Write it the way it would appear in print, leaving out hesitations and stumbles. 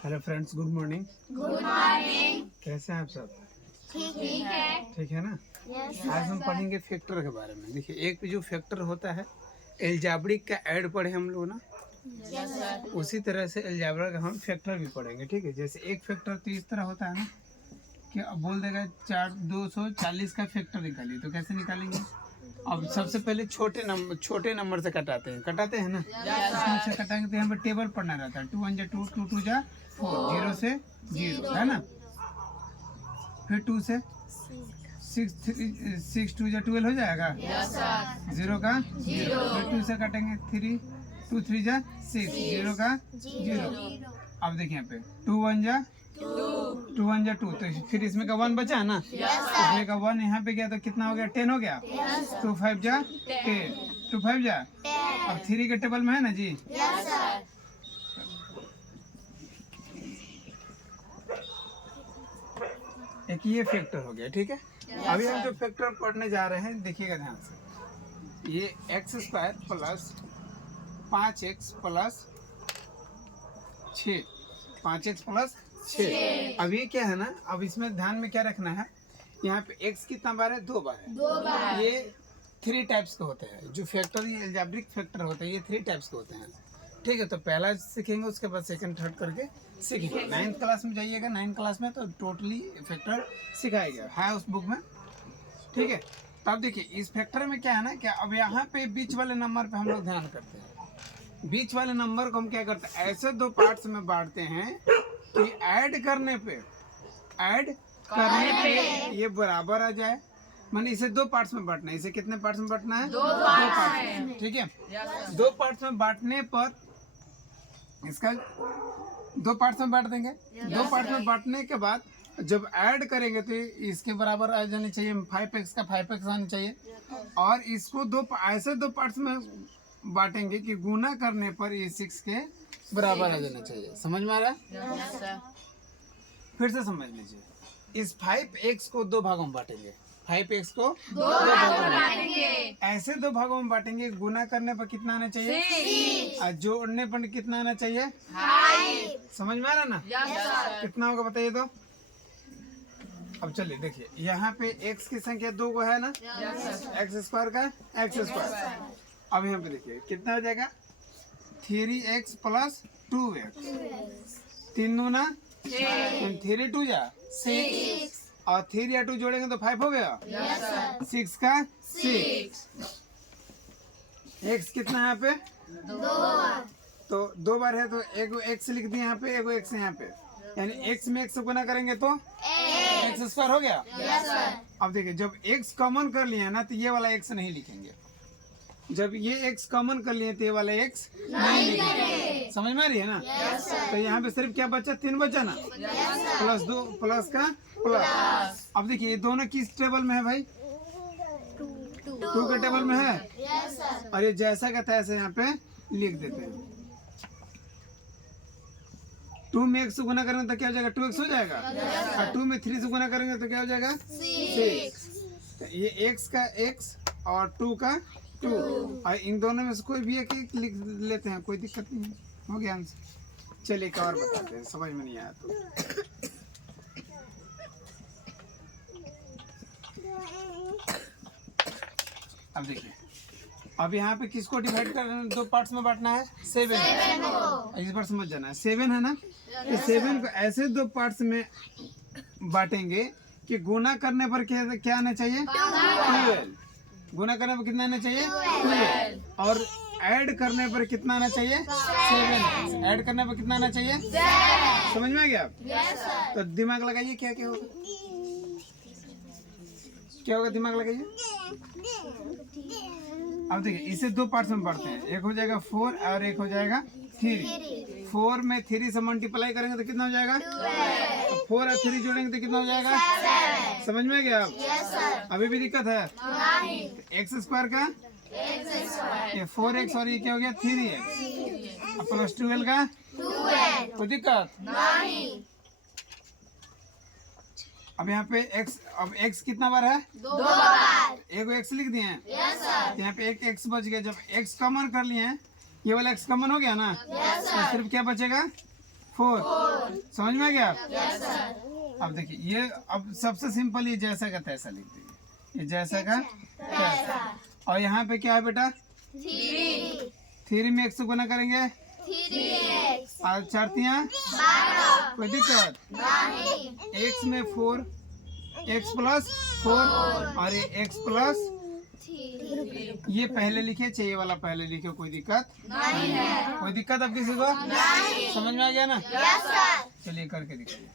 Hello friends, good morning. Good morning. कैसे हैं आप सब? ठीक है। ठीक है ना? यस आज हम पढ़ेंगे फैक्टर के बारे में। देखिए, एक जो फैक्टर होता है, एल्जेब्रिक का ऐड पढ़े हम लोग ना, यस सर। उसी तरह से एल्जेब्रा का हम फैक्टर भी पढ़ेंगे। ठीक है, जैसे एक फैक्टर तो इस तरह होता है ना कि अब बोल देगा 240 का फैक्टर निकालिए, तो कैसे निकालेंगे? अब सबसे पहले छोटे नंबर से कटाते हैं ना। इसमें से कटाएंगे तो यहाँ पे टेबल पढ़ना रहता है। 2 1 2 2 2 जा 4, 0 से 0 है ना। फिर 2 से 6 2 जा 12 हो जाएगा। Yes sir. 0 का 0। फिर 2 से काटेंगे 3 2 3 जा 6, 0 का 0। अब देखिए यहाँ पे 2 1 जा 2, तो फिर इसमें का 1 बचा ना। इसमें का 1 यहाँ पे गया तो कितना हो गया? 10 हो गया। 2 5 जा 10, 2 5 जा। अब 3 के टेबल में है ना जी। Yes sir. एक ये फैक्टर हो गया। ठीक है, अभी हम जो फैक्टर पढ़ने जा रहे हैं, देखिएगा ध्यान से। ये x² plus 5x plus 6, 5x plus 6। अब ये क्या है ना, अब इसमें ध्यान में क्या रखना है, यहाँ पे x कितना बार है? 2 बार है। 2 बार। ये 3 टाइप्स के होते हैं जो फैक्टर, ये एल्जेब्रिक फैक्टर होते हैं, ये 3 टाइप्स के होते हैं। ठीक है, तो पहला सीखेंगे, उसके बाद सेकंड थर्ड करके सीखेंगे। 9th क्लास में जाइएगा, 9th क्लास में तो टोटली फैक्टर सिखाया गया है उस बुक में। ठीक है, तब देखिए इस फैक्टर में क्या है ना, क्या अब यहाँ पे बीच वाले नंबर पे हम लोग ध्यान करते हैं। बीच वाले नंबर को हम क्या करते हैं, ऐसे 2 पार्ट्स में बांटते हैं कि ऐड करने पे ये बराबर आ जाए। माने इसे 2 पार्ट्स में बांटना है। इसे कितने पार्ट्स में बांटना है? 2 पार्ट्स में। ठीक है, 2 पार्ट्स में बांटने पर इसका 2 पार्ट्स में बांट देंगे। 2 पार्ट्स में बांटने के बाद जब ऐड करेंगे तो इसके बराबर आ जाने चाहिए। 5x का 5x आना चाहिए। और इसको ऐसे 2 पार्ट्स में बांटेंगे कि गुना करने पर ये 6 के बराबर आ जाना चाहिए। समझ में आ रहा है? Yes sir. फिर से समझ लीजिए, इस 5x को 2 भागों में बांटेंगे। 5x को 2 भागों में बांटेंगे। ऐसे 2 भागों में बांटेंगे। गुना करने पर कितना आना चाहिए? और जोड़ने पर कितना आना चाहिए? 5। समझ में आ रहा ना? Yes sir. कितना होगा बताइए तो। अब चलिए देखिए, यहाँ पे x की संख्या 2 को है ना, x² का x²। अब यहाँ पे देखिए कितना हो जाएगा? 3x प्लस 2x, 3 दूना 3 2 जा 6, और 3 या 2 जोड़ेंगे तो 5 हो गया। 6 का 6। x कितना है यहाँ पे? 2। तो 2 बार है तो एगो x लिख दिए यहाँ पे, एगो x यहाँ पे, यानी x में x से गुना करेंगे तो x² हो गया। Yes sir. अब देखिए, जब x कॉमन कर लिए ना तो ये वाला x नहीं लिखेंगे। जब ये x कॉमन कर लिए तो ये वाला x नहीं लिखेंगे। समझ में आ रही है ना? Yes sir. तो यहाँ पे सिर्फ क्या बचा? 3 बचा ना। प्लस 2 प्लस का प्लस। अब देखिए ये दोनों किस टेबल में है भाई? 2 के टेबल में है। Yes sir. और ये जैसा का तैसा यहाँ पे लिख देते हैं। 2 में x से गुना करेंगे तो क्या हो जाएगा? 2x हो जाएगा। और 2 में 3 से गुना करेंगे तो क्या हो जाएगा? 6। तो ये x का x और 2 का 2, और इन दोनों में से कोई भी एक लिख लेते हैं, कोई दिक्कत नहीं है। हो गया आंसर। चलिए एक और बताते हैं, समझ में नहीं आया तो। अब देखिए, अब यहाँ पे किसको डिवाइड कर 2 पार्ट्स में बांटना है? 7 को। इस बार समझ जाना है, 7 है ना, तो 7 को ऐसे 2 पार्ट्स में बांटेंगे कि गुना करने पर क्या आना चाहिए? 12। गुना करने पर कितना आना चाहिए? 12। और ऐड करने पर कितना आना चाहिए? 7। ऐड करने पर कितना आना चाहिए? 7। समझ में आ गया? Yes sir. तो दिमाग लगाइए, क्या क्या होगा? क्या होगा? दिमाग लगाइए। अब देखिए, इसे 2 पार्ट्स में बांटते हैं। एक हो जाएगा 4 और एक हो जाएगा 3। 4 में 3 से मल्टीप्लाई करेंगे तो कितना हो जाएगा? 4 और 3 जोड़ेंगे तो कितना हो जाएगा? 7। समझ में आ गया? Yes sir. अभी भी दिक्कत है? नहीं। x² का ये 4x और ये क्या हो गया? 3x प्लस 12 का 2x। कोई दिक्कत नहीं। अब यहाँ पे अब x कितना बार है? 2 बार। एगो x लिख दिए हैं। Yes sir. यहाँ पे एक x बच गया। जब x कॉमन कर लिए हैं, ये वाला x कॉमन हो गया ना, तो सिर्फ क्या बचेगा? 4। समझ में आ गया? अब देखिए ये अब सबसे सिंपल ये जैसा का तैसा लिख दीजिए, ये जैसा का तैसा। और यहाँ पे क्या है बेटा? 3 में x से गुना करेंगे 3x और 4 तियां 12 कोई दिक्कत? नहीं x में 4 x प्लस 4 और ये x प्लस 3 ये पहले लिखे चाहिए वाला पहले लिखे, कोई दिक्कत नहीं है कोई दिक्कत अब किसी को? नहीं। समझ में आ गया ना? यस सर चलिए करके दिखाइए।